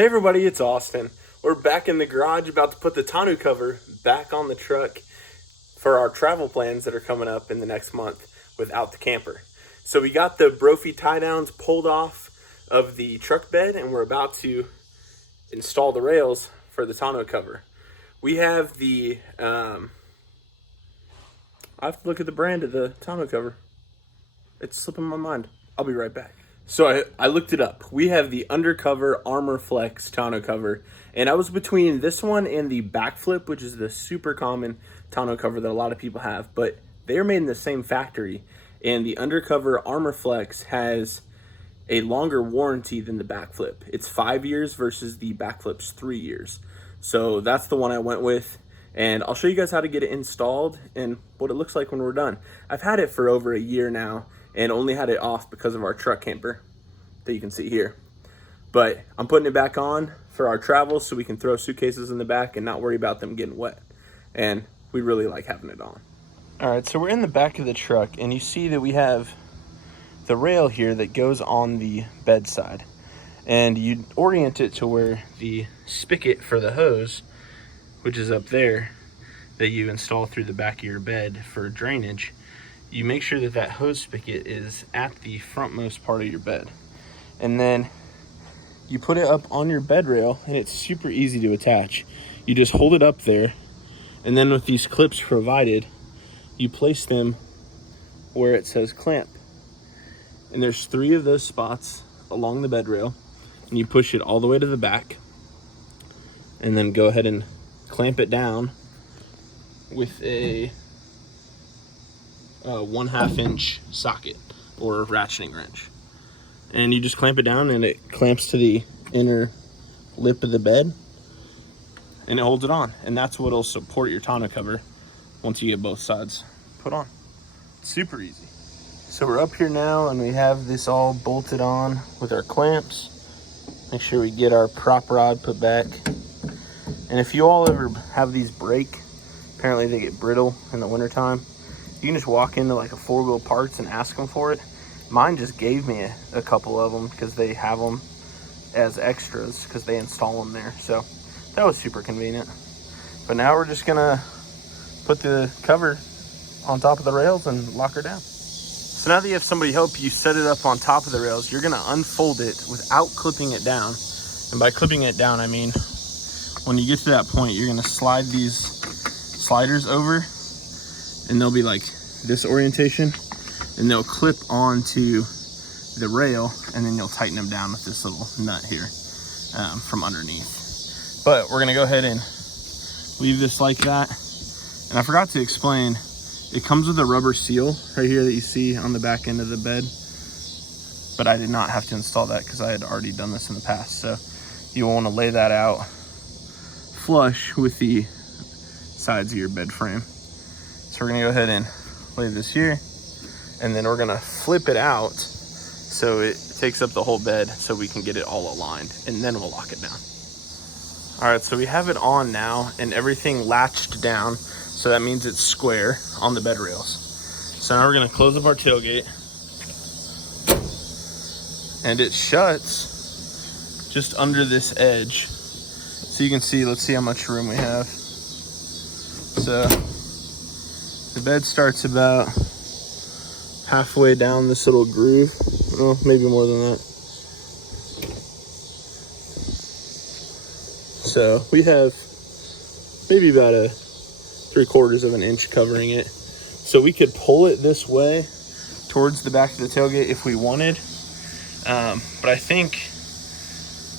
Hey everybody, it's Austin. We're back in the garage about to put the tonneau cover back on the truck for our travel plans that are coming up in the next month without the camper. So we got the Brophy tie downs pulled off of the truck bed and we're about to install the rails for the tonneau cover. We have the, I have to look at the brand of the tonneau cover. It's slipping my mind. I'll be right back. So I looked it up. We have the UnderCover ArmorFlex tonneau cover, and I was between this one and the backflip, which is the super common tonneau cover that a lot of people have, but they are made in the same factory, and the UnderCover ArmorFlex has a longer warranty than the backflip. It's 5 years versus the backflip's 3 years. So that's the one I went with, and I'll show you guys how to get it installed and what it looks like when we're done. I've had it for over a year now, and only had it off because of our truck camper that you can see here. But I'm putting it back on for our travels so we can throw suitcases in the back and not worry about them getting wet. And we really like having it on. All right, so we're in the back of the truck, and you see that we have the rail here that goes on the bedside. And you orient it to where the spigot for the hose, which is up there, that you install through the back of your bed for drainage, you make sure that that hose spigot is at the frontmost part of your bed. And then you put it up on your bed rail, and it's super easy to attach. You just hold it up there, and then with these clips provided, you place them where it says clamp. And there's 3 of those spots along the bed rail, and you push it all the way to the back, and then go ahead and clamp it down with a 1/2 inch socket or ratcheting wrench. And you just clamp it down, and it clamps to the inner lip of the bed, and it holds it on. And that's what will support your tonneau cover once you get both sides put on. It's super easy. So we're up here now, and we have this all bolted on with our clamps. Make sure we get our prop rod put back. And if you all ever have these break, apparently they get brittle in the wintertime, you can just walk into like a 4-wheel parts and ask them for it. Mine just gave me a couple of them because they have them as extras because they install them there. So that was super convenient. But now we're just gonna put the cover on top of the rails and lock her down. So now that you have somebody help you set it up on top of the rails, you're gonna unfold it without clipping it down. And by clipping it down, I mean, when you get to that point, you're gonna slide these sliders over, and they'll be like this orientation, and they'll clip onto the rail, and then you'll tighten them down with this little nut here from underneath. But we're gonna go ahead and leave this like that. And I forgot to explain, it comes with a rubber seal right here that you see on the back end of the bed, but I did not have to install that because I had already done this in the past. So you want to lay that out flush with the sides of your bed frame. So we're gonna go ahead and lay this here, and then we're gonna flip it out so it takes up the whole bed so we can get it all aligned, and then we'll lock it down. All right, so we have it on now, and everything latched down, so that means it's square on the bed rails. So now we're gonna close up our tailgate, and it shuts just under this edge. So you can see, let's see how much room we have. So the bed starts about halfway down this little groove. Well, maybe more than that. So we have maybe about a 3/4 of an inch covering it. So we could pull it this way towards the back of the tailgate if we wanted. But I think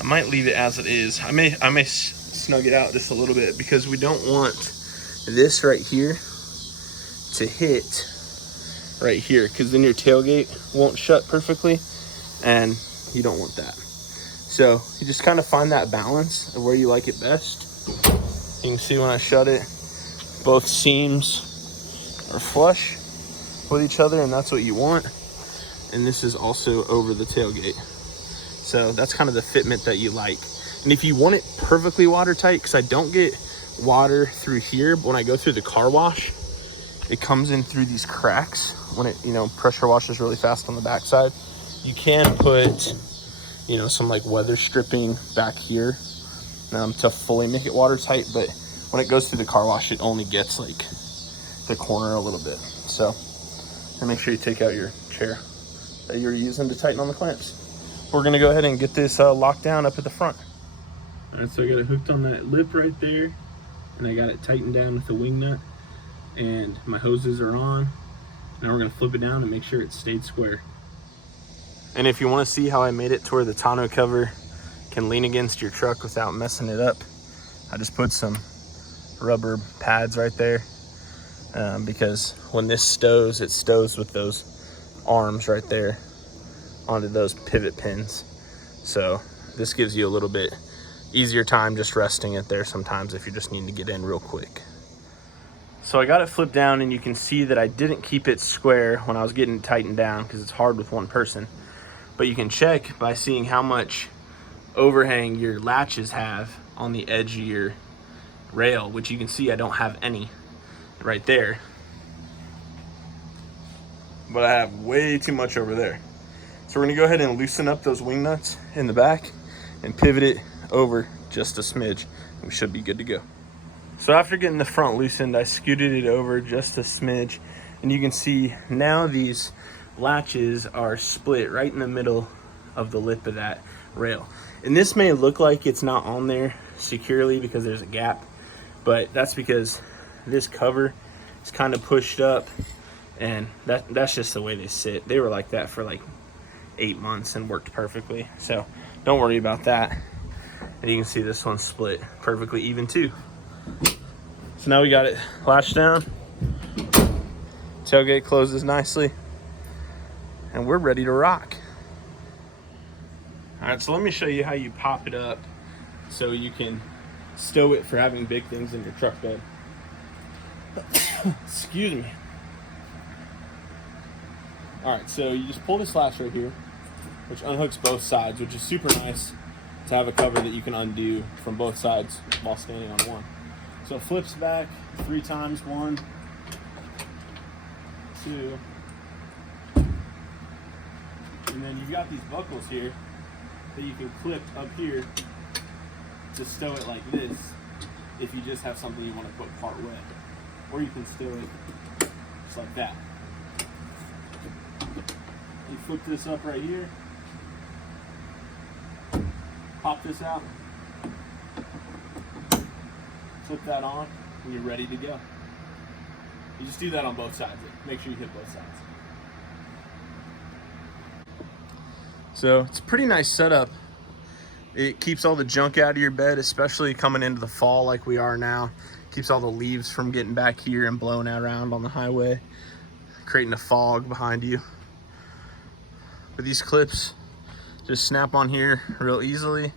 I might leave it as it is. I may snug it out just a little bit because we don't want this right here to hit right here, because then your tailgate won't shut perfectly, and you don't want that. So you just kind of find that balance of where you like it best. You can see when I shut it, both seams are flush with each other, and that's what you want. And this is also over the tailgate. So that's kind of the fitment that you like. And if you want it perfectly watertight, because I don't get water through here, but when I go through the car wash, it comes in through these cracks when it, pressure washes really fast on the backside. You can put you know, some like weather stripping back here to fully make it watertight. But when it goes through the car wash, it only gets like the corner a little bit. So, and make sure you take out your chair that you're using to tighten on the clamps. We're gonna go ahead and get this locked down up at the front. All right, so I got it hooked on that lip right there, and I got it tightened down with the wing nut, and my hoses are on. Now we're gonna flip it down and make sure it stayed square. And if you wanna see how I made it to where the tonneau cover can lean against your truck without messing it up, I just put some rubber pads right there, because when this stows, it stows with those arms right there onto those pivot pins. So this gives you a little bit easier time just resting it there sometimes if you just need to get in real quick. So I got it flipped down, and you can see that I didn't keep it square when I was getting it tightened down because it's hard with one person. But you can check by seeing how much overhang your latches have on the edge of your rail, which you can see I don't have any right there, but I have way too much over there. So we're gonna go ahead and loosen up those wing nuts in the back and pivot it over just a smidge. We should be good to go. So after getting the front loosened, I scooted it over just a smidge, and you can see now these latches are split right in the middle of the lip of that rail. And this may look like it's not on there securely because there's a gap, but that's because this cover is kind of pushed up, and that's just the way they sit. They were like that for like 8 months and worked perfectly, so don't worry about that. And you can see this one's split perfectly even too. So now we got it latched down, tailgate closes nicely, and we're ready to rock. All right, so let me show you how you pop it up so you can stow it for having big things in your truck bed. Excuse me. All right, so you just pull this latch right here, which unhooks both sides, which is super nice to have a cover that you can undo from both sides while standing on one. So it flips back 3 times, 1, 2, and then you've got these buckles here that you can clip up here to stow it like this if you just have something you want to put part way, or you can stow it just like that. You flip this up right here, pop this out, flip that on, and you're ready to go. You just do that on both sides. Make sure you hit both sides. So it's a pretty nice setup. It keeps all the junk out of your bed, especially coming into the fall like we are now. Keeps all the leaves from getting back here and blowing around on the highway, creating a fog behind you. But these clips just snap on here real easily,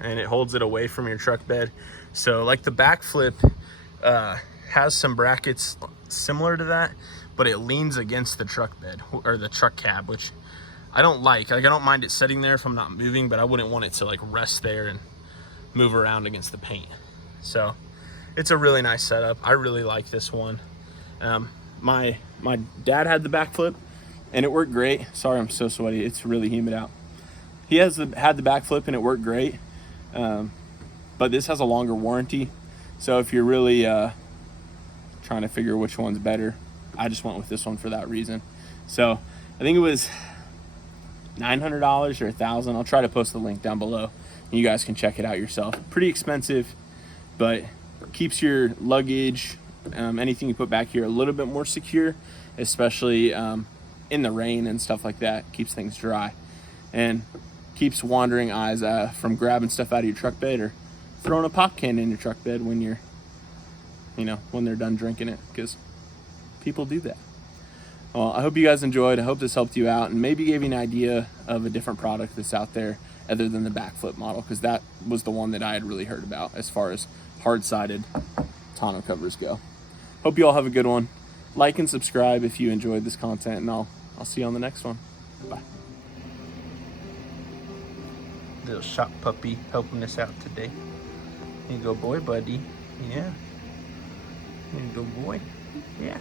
and it holds it away from your truck bed. So like the back flip has some brackets similar to that, but it leans against the truck bed or the truck cab, which I don't like. I don't mind it sitting there if I'm not moving, but I wouldn't want it to like rest there and move around against the paint. So it's a really nice setup. I really like this one. My dad had the back flip and it worked great. Sorry, I'm so sweaty. It's really humid out. He had the back flip and it worked great. But this has a longer warranty. So if you're really trying to figure which one's better, I just went with this one for that reason. So I think it was $900 or $1,000. I'll try to post the link down below and you guys can check it out yourself. Pretty expensive, but keeps your luggage, anything you put back here, a little bit more secure, especially in the rain and stuff like that. Keeps things dry and keeps wandering eyes from grabbing stuff out of your truck bed or throwing a pop can in your truck bed when you're, when they're done drinking it, because people do that. Well, I hope you guys enjoyed. I hope this helped you out and maybe gave you an idea of a different product that's out there other than the backflip model, because that was the one that I had really heard about as far as hard-sided tonneau covers go. Hope you all have a good one. Like and subscribe if you enjoyed this content, and I'll see you on the next one. Bye. Little shop puppy helping us out today. Here you go, boy, buddy. Yeah. Here you go, boy. Yeah.